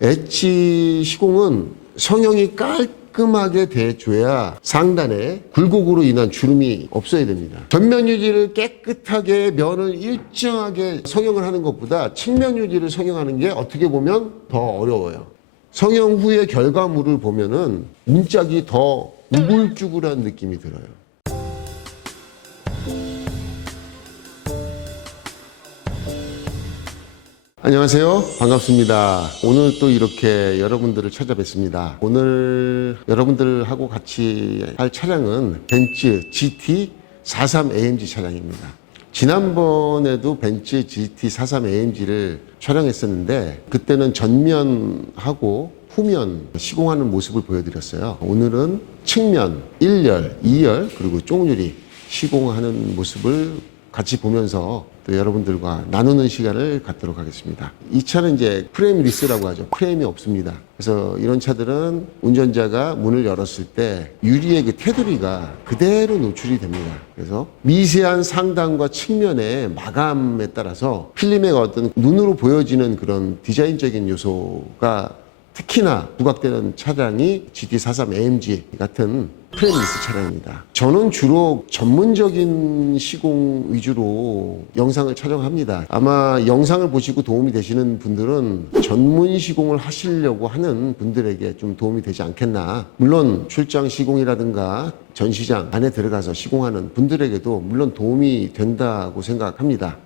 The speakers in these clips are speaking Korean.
엣지 시공은 성형이 깔끔하게 돼줘야 상단에 굴곡으로 인한 주름이 없어야 됩니다. 전면 유지를 깨끗하게 면을 일정하게 성형을 하는 것보다 측면 유지를 성형하는 게 어떻게 보면 더 어려워요. 성형 후의 결과물을 보면은 문짝이 더 우글쭈글한 느낌이 들어요. 안녕하세요. 반갑습니다. 오늘 또 이렇게 여러분들을 찾아뵙습니다. 오늘 여러분들하고 같이 할 차량은 벤츠 GT43AMG 차량입니다. 지난번에도 벤츠 GT43AMG를 촬영했었는데 그때는 전면하고 후면 시공하는 모습을 보여드렸어요. 오늘은 측면 1열, 2열 그리고 쪽유리 시공하는 모습을 같이 보면서 또 여러분들과 나누는 시간을 갖도록 하겠습니다. 이 차는 이제 프레임 리스라고 하죠. 프레임이 없습니다. 그래서 이런 차들은 운전자가 문을 열었을 때 유리의 그 테두리가 그대로 노출이 됩니다. 그래서 미세한 상단과 측면의 마감에 따라서 필름의 어떤 눈으로 보여지는 그런 디자인적인 요소가 특히나 부각되는 차량이 GT43AMG 같은 프레임리스 차량입니다. 저는 주로 전문적인 시공 위주로 영상을 촬영합니다. 아마 영상을 보시고 도움이 되시는 분들은 전문 시공을 하시려고 하는 분들에게 좀 도움이 되지 않겠나. 물론 출장 시공이라든가 전시장 안에 들어가서 시공하는 분들에게도 물론 도움이 된다고 생각합니다.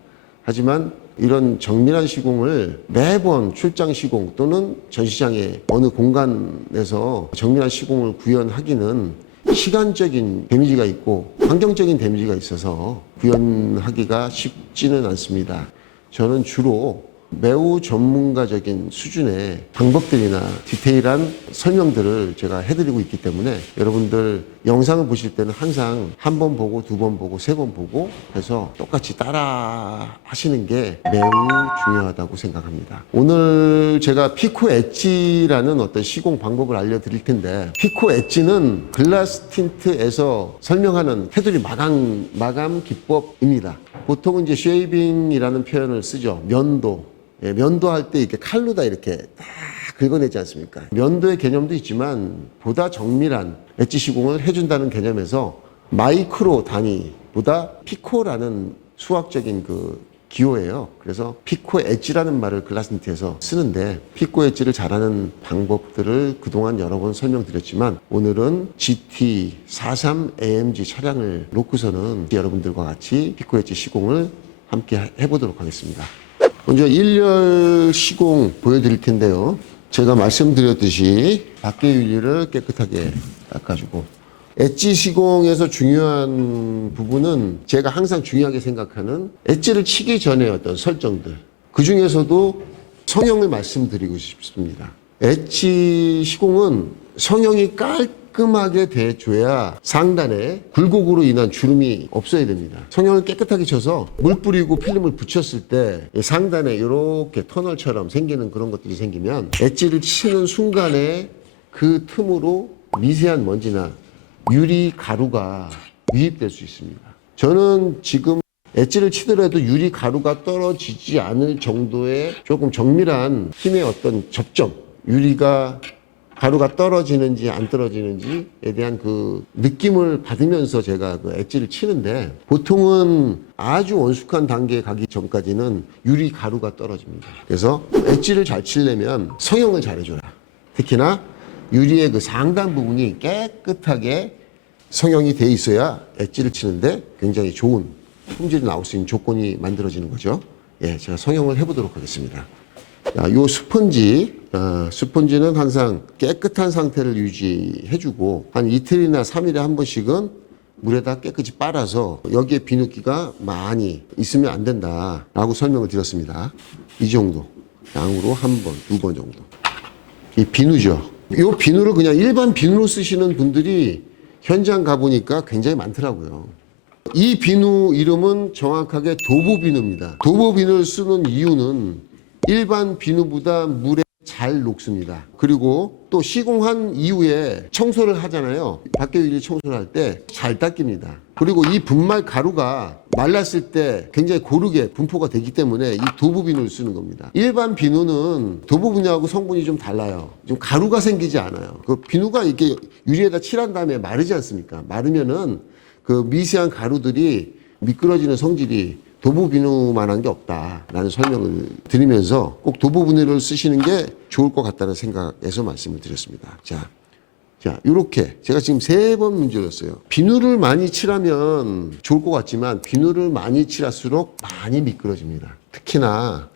하지만 이런 정밀한 시공을 매번 출장 시공 또는 전시장의 어느 공간에서 정밀한 시공을 구현하기는 시간적인 데미지가 있고 환경적인 데미지가 있어서 구현하기가 쉽지는 않습니다. 저는 주로 매우 전문가적인 수준의 방법들이나 디테일한 설명들을 제가 해드리고 있기 때문에 여러분들 영상을 보실 때는 항상 한 번 보고 두 번 보고 세 번 보고 해서 똑같이 따라 하시는 게 매우 중요하다고 생각합니다. 오늘 제가 피코 엣지라는 어떤 시공 방법을 알려드릴 텐데 피코 엣지는 글라스 틴트에서 설명하는 테두리 마감 기법입니다. 보통은 이제 쉐이빙이라는 표현을 쓰죠. 면도. 면도할 때 이렇게 칼로 다 이렇게 딱 긁어내지 않습니까? 면도의 개념도 있지만 보다 정밀한 엣지 시공을 해준다는 개념에서 마이크로 단위보다 피코라는 수학적인 그 기호예요. 그래서 피코 엣지라는 말을 글라스니트에서 쓰는데 피코 엣지를 잘하는 방법들을 그동안 여러 번 설명드렸지만 오늘은 GT43AMG 차량을 놓고서는 여러분들과 같이 피코 엣지 시공을 함께 해보도록 하겠습니다. 먼저 1열 시공 보여드릴 텐데요. 제가 말씀드렸듯이 밖의 유리를 깨끗하게 닦아주고 엣지 시공에서 중요한 부분은 제가 항상 중요하게 생각하는 엣지를 치기 전에 어떤 설정들 그 중에서도 성형을 말씀드리고 싶습니다. 엣지 시공은 성형이 깔끔하게 돼줘야 상단에 굴곡으로 인한 주름이 없어야 됩니다. 성형을 깨끗하게 쳐서 물 뿌리고 필름을 붙였을 때 상단에 이렇게 터널처럼 생기는 그런 것들이 생기면 엣지를 치는 순간에 그 틈으로 미세한 먼지나 유리 가루가 유입될 수 있습니다. 저는 지금 엣지를 치더라도 유리 가루가 떨어지지 않을 정도의 조금 정밀한 힘의 어떤 접점, 유리가 가루가 떨어지는지 안 떨어지는지에 대한 그 느낌을 받으면서 제가 그 엣지를 치는데 보통은 아주 원숙한 단계에 가기 전까지는 유리 가루가 떨어집니다. 그래서 엣지를 잘 치려면 성형을 잘 해줘야. 특히나 유리의 그 상단 부분이 깨끗하게 성형이 돼 있어야 엣지를 치는데 굉장히 좋은 품질이 나올 수 있는 조건이 만들어지는 거죠. 예, 제가 성형을 해보도록 하겠습니다. 이 스펀지는 항상 깨끗한 상태를 유지해주고 한 이틀이나 3일에 한 번씩은 물에다 깨끗이 빨아서 여기에 비누기가 많이 있으면 안 된다라고 설명을 드렸습니다. 이 정도 양으로 한 번, 두 번 정도. 이 비누죠. 이 비누를 그냥 일반 비누로 쓰시는 분들이 현장 가보니까 굉장히 많더라고요. 이 비누 이름은 정확하게 도보 비누입니다. 도보 비누를 쓰는 이유는 일반 비누보다 물에 잘 녹습니다. 그리고 또 시공한 이후에 청소를 하잖아요. 밖에 유리 청소를 할 때 잘 닦입니다. 그리고 이 분말 가루가 말랐을 때 굉장히 고르게 분포가 되기 때문에 이 도부 비누를 쓰는 겁니다. 일반 비누는 도부 비누하고 성분이 좀 달라요. 좀 가루가 생기지 않아요. 그 비누가 이렇게 유리에다 칠한 다음에 마르지 않습니까? 마르면은 그 미세한 가루들이 미끄러지는 성질이 도부 비누만한 게 없다라는 설명을 드리면서 꼭 도부 비누를 쓰시는 게 좋을 것 같다는 생각에서 말씀을 드렸습니다. 자, 이렇게 제가 지금 3번 문제를 냈어요. 비누를 많이 칠하면 좋을 것 같지만 비누를 많이 칠할수록 많이 미끄러집니다. 특히나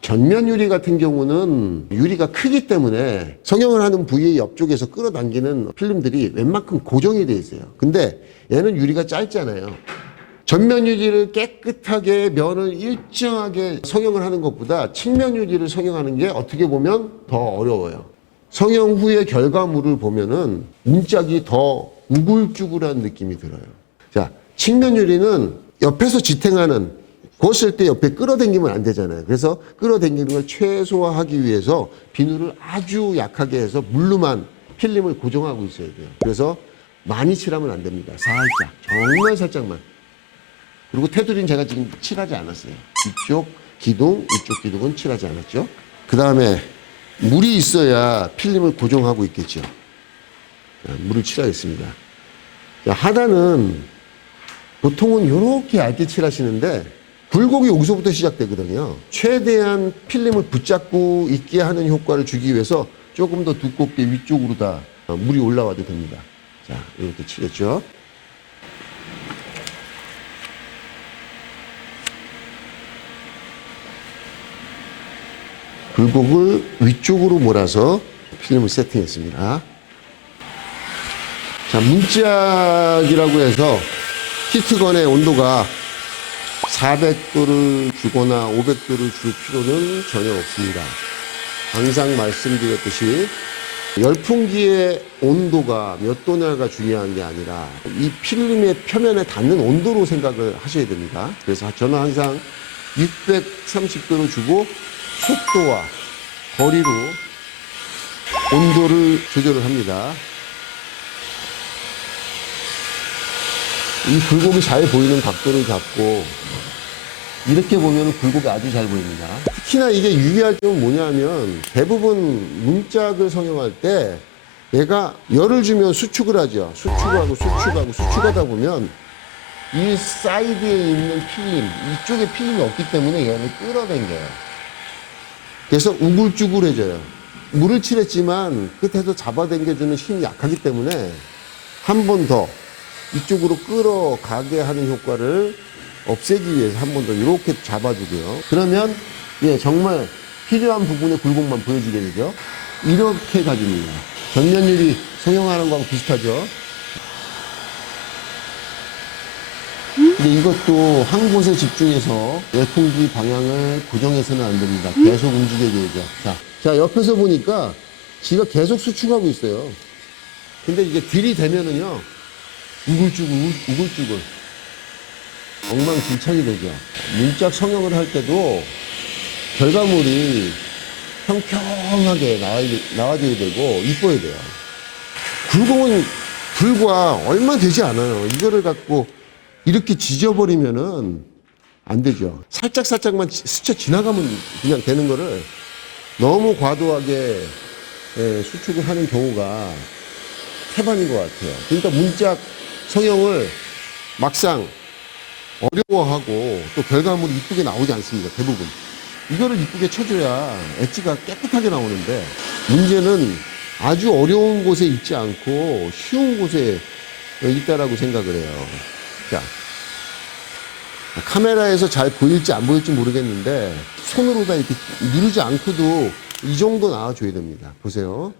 전면 유리 같은 경우는 유리가 크기 때문에 성형을 하는 부위 옆쪽에서 끌어당기는 필름들이 웬만큼 고정이 돼 있어요. 근데 얘는 유리가 짧잖아요. 전면 유리를 깨끗하게 면을 일정하게 성형을 하는 것보다 측면 유리를 성형하는 게 어떻게 보면 더 어려워요. 성형 후의 결과물을 보면은 문짝이 더 우글쭈글한 느낌이 들어요. 자, 측면 유리는 옆에서 지탱하는, 구웠을 때 옆에 끌어당기면 안 되잖아요. 그래서 끌어당기는 걸 최소화하기 위해서 비누를 아주 약하게 해서 물로만 필름을 고정하고 있어야 돼요. 그래서 많이 칠하면 안 됩니다. 살짝, 정말 살짝만. 그리고 테두리는 제가 지금 칠하지 않았어요. 이쪽 기둥은 칠하지 않았죠. 그 다음에 물이 있어야 필름을 고정하고 있겠죠. 자, 물을 칠하겠습니다. 자, 하단은 보통은 이렇게 얇게 칠하시는데 굴곡이 여기서부터 시작되거든요. 최대한 필름을 붙잡고 있게 하는 효과를 주기 위해서 조금 더 두껍게 위쪽으로 다 물이 올라와도 됩니다. 자, 이렇게 치겠죠. 굴곡을 위쪽으로 몰아서 필름을 세팅했습니다. 자, 문짝이라고 해서 히트건의 온도가 400도를 주거나 500도를 줄 필요는 전혀 없습니다. 항상 말씀드렸듯이 열풍기의 온도가 몇 도냐가 중요한 게 아니라 이 필름의 표면에 닿는 온도로 생각을 하셔야 됩니다. 그래서 저는 항상 630도를 주고 속도와 거리로 온도를 조절을 합니다. 이 굴곡이 잘 보이는 각도를 잡고 이렇게 보면 굴곡이 아주 잘 보입니다. 특히나 이게 유의할 점은 뭐냐면 대부분 문짝을 성형할 때 얘가 열을 주면 수축을 하죠. 수축하다 보면 이 사이드에 있는 필름, 이쪽에 필름이 없기 때문에 얘를 끌어당겨요. 그래서 우글쭈글해져요. 물을 칠했지만 끝에서 잡아당겨주는 힘이 약하기 때문에 한 번 더 이쪽으로 끌어가게 하는 효과를 없애기 위해서 한 번 더 이렇게 잡아주고요. 그러면 예, 정말 필요한 부분의 굴곡만 보여주게 되죠. 이렇게 가줍니다. 전면 유리 성형하는 거하고 비슷하죠. 근데 이것도 한 곳에 집중해서 열풍기 방향을 고정해서는 안 됩니다. 계속 움직여줘야죠. 자, 옆에서 보니까 지가 계속 수축하고 있어요. 근데 이게 들이대면은요, 우글쭈글, 엉망진창이 되죠. 문짝 성형을 할 때도 결과물이 평평하게 나와줘야 되고, 이뻐야 돼요. 굴곡은 불과 얼마 되지 않아요. 이거를 갖고 이렇게 지져버리면은 안 되죠. 살짝만 스쳐 지나가면 그냥 되는 거를 너무 과도하게 수축을 하는 경우가 태반인 것 같아요. 그러니까 문짝 성형을 막상 어려워하고 또 결과물이 이쁘게 나오지 않습니다. 대부분. 이거를 이쁘게 쳐줘야 엣지가 깨끗하게 나오는데 문제는 아주 어려운 곳에 있지 않고 쉬운 곳에 있다라고 생각을 해요. 자, 카메라에서 잘 보일지 안 보일지 모르겠는데 손으로 다 이렇게 누르지 않고도 이 정도 나와줘야 됩니다. 보세요.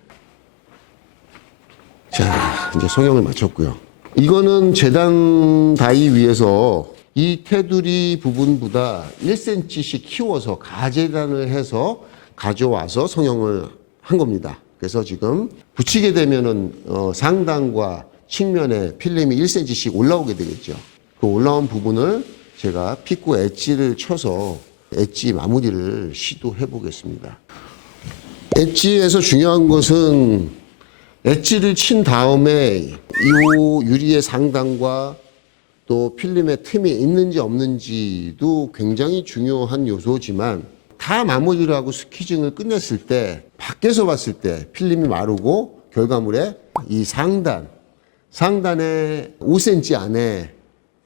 자, 이제 성형을 마쳤고요. 이거는 재단 다이 위에서 이 테두리 부분보다 1cm씩 키워서 가재단을 해서 가져와서 성형을 한 겁니다. 그래서 지금 붙이게 되면은 상단과 측면에 필름이 1cm씩 올라오게 되겠죠. 그 올라온 부분을 제가 피코 엣지를 쳐서 엣지 마무리를 시도해 보겠습니다. 엣지에서 중요한 것은 엣지를 친 다음에 이 유리의 상단과 또 필름의 틈이 있는지 없는지도 굉장히 중요한 요소지만 다 마무리를 하고 스퀴징을 끝냈을 때 밖에서 봤을 때 필름이 마르고 결과물에 이 상단에 5cm 안에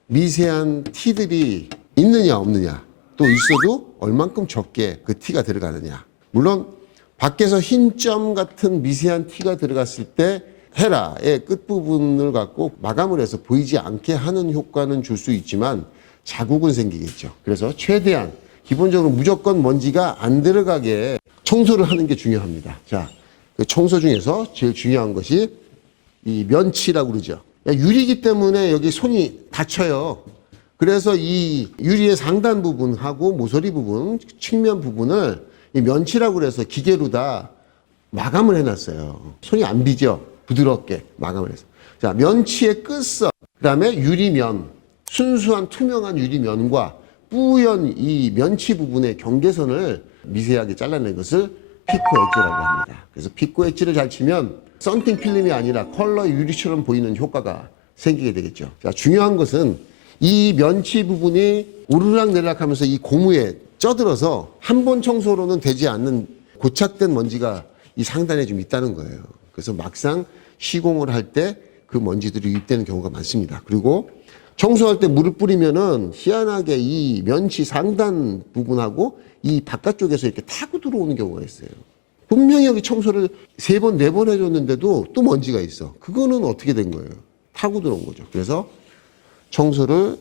미세한 티들이 있느냐 없느냐 또 있어도 얼만큼 적게 그 티가 들어가느냐. 물론 밖에서 흰 점 같은 미세한 티가 들어갔을 때 헤라의 끝부분을 갖고 마감을 해서 보이지 않게 하는 효과는 줄 수 있지만 자국은 생기겠죠. 그래서 최대한 기본적으로 무조건 먼지가 안 들어가게 청소를 하는 게 중요합니다. 자, 그 청소 중에서 제일 중요한 것이 이 면치라고 그러죠. 유리이기 때문에 여기 손이 다쳐요. 그래서 이 유리의 상단 부분하고 모서리 부분, 측면 부분을 이 면치라고 그래서 기계로 다 마감을 해놨어요. 손이 안 비죠. 부드럽게 마감을 해서. 자, 면치의 끝선, 그 다음에 유리면, 순수한 투명한 유리면과 뿌연 이 면치 부분의 경계선을 미세하게 잘라낸 것을 피코 엣지라고 합니다. 그래서 피코 엣지를 잘 치면 썬팅 필름이 아니라 컬러 유리처럼 보이는 효과가 생기게 되겠죠. 자, 중요한 것은 이 면치 부분이 오르락 내리락 하면서 이 고무에 쪄들어서 한 번 청소로는 되지 않는 고착된 먼지가 이 상단에 좀 있다는 거예요. 그래서 막상 시공을 할 때 그 먼지들이 유입되는 경우가 많습니다. 그리고 청소할 때 물을 뿌리면은 희한하게 이 면치 상단 부분하고 이 바깥쪽에서 이렇게 타고 들어오는 경우가 있어요. 분명히 여기 청소를 3번, 4번 해줬는데도 또 먼지가 있어. 그거는 어떻게 된 거예요? 타고 들어온 거죠. 그래서 청소를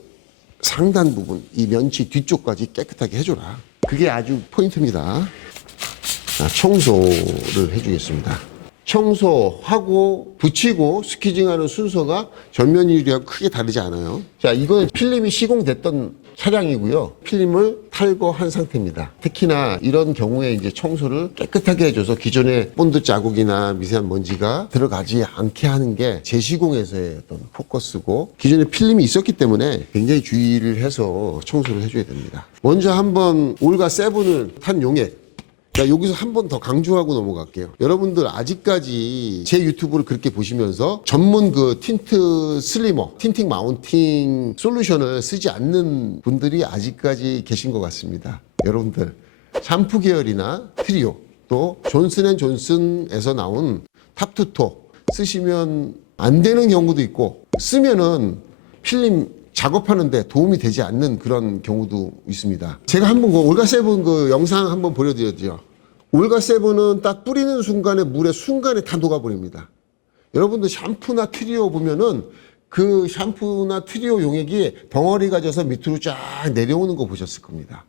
상단 부분, 이 면치 뒤쪽까지 깨끗하게 해줘라. 그게 아주 포인트입니다. 자, 청소를 해주겠습니다. 청소하고 붙이고 스퀴징하는 순서가 전면 유리하고 크게 다르지 않아요. 자, 이건 필름이 시공됐던 차량이고요. 필름을 탈거한 상태입니다. 특히나 이런 경우에 이제 청소를 깨끗하게 해줘서 기존의 본드 자국이나 미세한 먼지가 들어가지 않게 하는 게 재시공에서의 어떤 포커스고 기존에 필름이 있었기 때문에 굉장히 주의를 해서 청소를 해줘야 됩니다. 먼저 한번 올가 7을 탄 용액. 자, 여기서 한 번 더 강조하고 넘어갈게요. 여러분들 아직까지 제 유튜브를 그렇게 보시면서 전문 그 틴트 슬리머, 틴팅 마운팅 솔루션을 쓰지 않는 분들이 아직까지 계신 것 같습니다. 여러분들 샴푸 계열이나 트리오 또 존슨앤존슨에서 나온 탑투토 쓰시면 안 되는 경우도 있고 쓰면은 필름 작업하는데 도움이 되지 않는 그런 경우도 있습니다. 제가 한번 그 올가 7 그 영상 한번 보여드렸죠. 올가 7은 딱 뿌리는 순간에 물에 순간에 다 녹아버립니다. 여러분들 샴푸나 트리오 보면은 그 샴푸나 트리오 용액이 덩어리가 져서 밑으로 쫙 내려오는 거 보셨을 겁니다.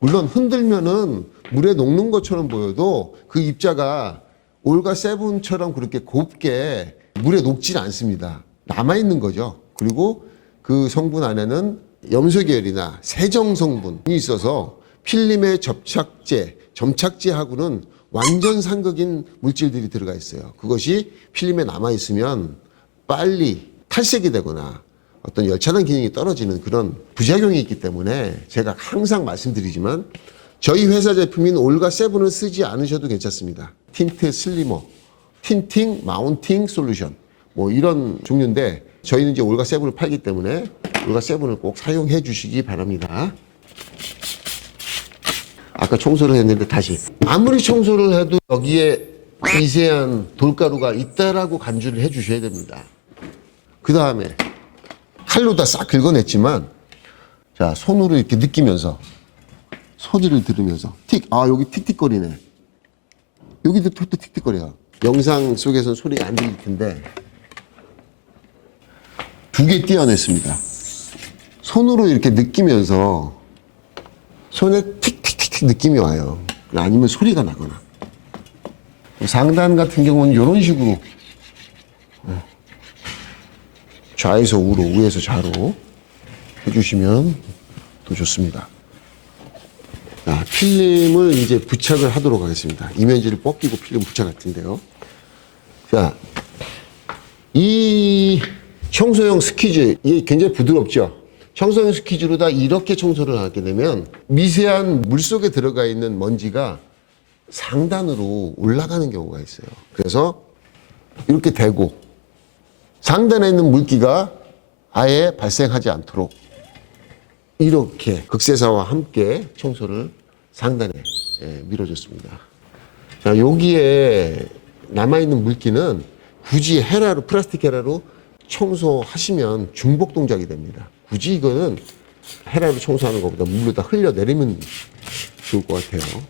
물론 흔들면은 물에 녹는 것처럼 보여도 그 입자가 올가 7처럼 그렇게 곱게 물에 녹지는 않습니다. 남아있는 거죠. 그리고 그 성분 안에는 염소 계열이나 세정 성분이 있어서 필름의 점착제하고는 완전 상극인 물질들이 들어가 있어요. 그것이 필름에 남아있으면 빨리 탈색이 되거나 어떤 열차단 기능이 떨어지는 그런 부작용이 있기 때문에 제가 항상 말씀드리지만 저희 회사 제품인 올가 7을 쓰지 않으셔도 괜찮습니다. 틴트 슬리머, 틴팅 마운팅 솔루션 뭐 이런 종류인데 저희는 이제 올가 7을 팔기 때문에 올가 7을 꼭 사용해 주시기 바랍니다. 아까 청소를 했는데 다시 아무리 청소를 해도 여기에 미세한 돌가루가 있다라고 간주를 해 주셔야 됩니다. 그 다음에 칼로 다 싹 긁어냈지만 자, 손으로 이렇게 느끼면서 소리를 들으면서 여기 틱틱거리네. 여기도 또 틱틱거려요. 영상 속에서는 소리가 안 들릴 텐데 2개 띄어냈습니다. 손으로 이렇게 느끼면서 손에 틱틱틱틱 느낌이 와요. 아니면 소리가 나거나. 상단 같은 경우는 이런 식으로 좌에서 우로, 우에서 좌로 해주시면 더 좋습니다. 자, 필름을 이제 부착을 하도록 하겠습니다. 이면지를 벗기고 필름 부착할 텐데요. 자, 이 청소용 스퀴즈, 이게 굉장히 부드럽죠? 청소용 스퀴즈로 다 이렇게 청소를 하게 되면 미세한 물 속에 들어가 있는 먼지가 상단으로 올라가는 경우가 있어요. 그래서 이렇게 대고 상단에 있는 물기가 아예 발생하지 않도록 이렇게 극세사와 함께 청소를 상단에 밀어줬습니다. 자, 여기에 남아있는 물기는 굳이 헤라로, 플라스틱 헤라로 청소하시면 중복 동작이 됩니다. 굳이 이거는 헤라로 청소하는 것보다 물로 다 흘려내리면 좋을 것 같아요.